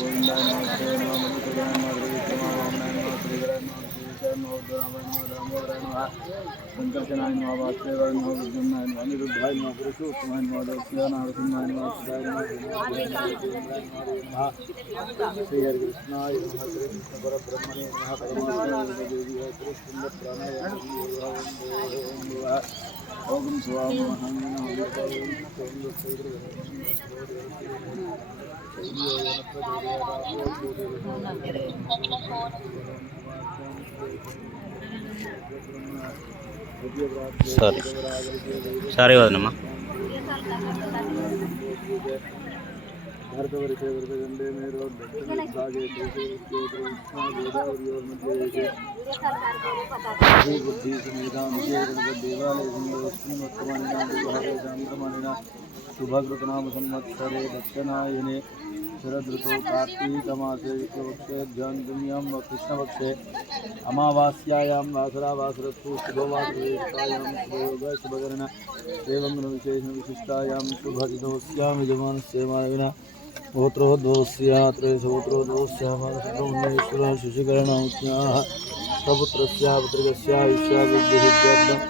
गोविंदाय नमः श्री नमः मधुसूदनाय नमः त्रिविक्रमाय वामनाय नमः श्रीधराय नमः श्रीशैलाय नमः उद्धराय नमः दामोदराय नमः संकर्षणाय नमः वासुदेवाय नमः विद्युम्नाय नमः अनिरुद्धाय नमः पुरुषोत्तमाय नमः दक्षिणाय नरसिंहाय नमः सुधाय नमः विनायकाय नमः देवेन्द्राय नमः श्री हरिकृष्णाय नमः श्री कृष्ण परब्रह्मणे नमः परमात्मा देवी कृष्ण प्राणायाम ओम स्वामहं సారీ సారీ వదనమ్మా. भारतवर्षे वर्षगंडे मेरो दक्षिण भागे देशे गोदावरी मध्ये बुद्धि समेतां देवालय सिंहस्मिन् वर्तमानेन विहारे शान्तमानेन शुभकृतनाम संवत्सरे दक्षिणायने शरदृतौ कार्तीकमासे शुक्लपक्षे जन्मयां कृष्णपक्षे अमावास्यायां वासरावासरस्तु शुभवासरेष्ठायां शुभयोगः शुभकरण एवं विशेषविशिष्टायां शुभदिनोऽस्यां यजमानस्येमायिन गोत्रोद्भवस्य त्रयशोत्रोद्भवस्यामानसुब्रह्मण्येश्वरः शिशिकरणौज्ञाः स्वपुत्रस्य पुत्रिकस्य विश्वाविद्युद्धं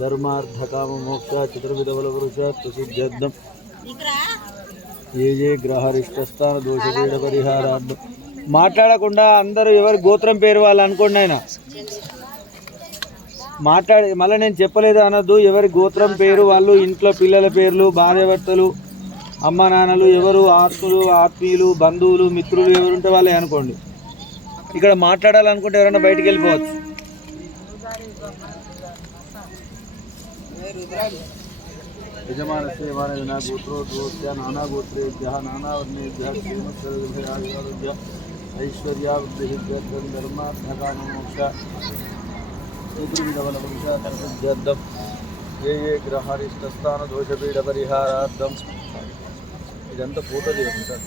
धर्मार्थकाममोक्ष चतुर्विधबलपुरुषत्वसिद्ध्यर्थं ये గ్రహరిష్టస్థాన దోషపీడ పరిహారార్థం. మాట్లాడకుండా అందరూ ఎవరి గోత్రం పేరు వాళ్ళు అనుకోండి. ఆయన మాట్లాడి మళ్ళీ నేను చెప్పలేదు అనొద్దు. ఎవరి గోత్రం పేరు వాళ్ళు, ఇంట్లో పిల్లల పేర్లు, భార్యాభర్తలు, అమ్మ నాన్నలు, ఎవరు ఆత్మలు ఆత్మీయులు బంధువులు మిత్రులు ఎవరుంటే వాళ్ళే అనుకోండి. ఇక్కడ మాట్లాడాలనుకుంటే ఎవరైనా బయటికి వెళ్ళిపోవచ్చు. यजमानस्य यमानजना गोत्रोद्भवस्य नानागोत्रेभ्यः नानावर्णेभ्यः श्रीमत्सर्वविषयाभिवृद्ध्या ऐश्वर्यावृद्धिसिद्ध्यर्थं धर्मार्थकाममोक्ष चतुर्विधबलपुरुषार्थसिद्ध्यर्थं ये ग्रहारिष्टस्थानदोषपीडपरिहारार्थं इదంతా ఫోటో తీయండి సార్.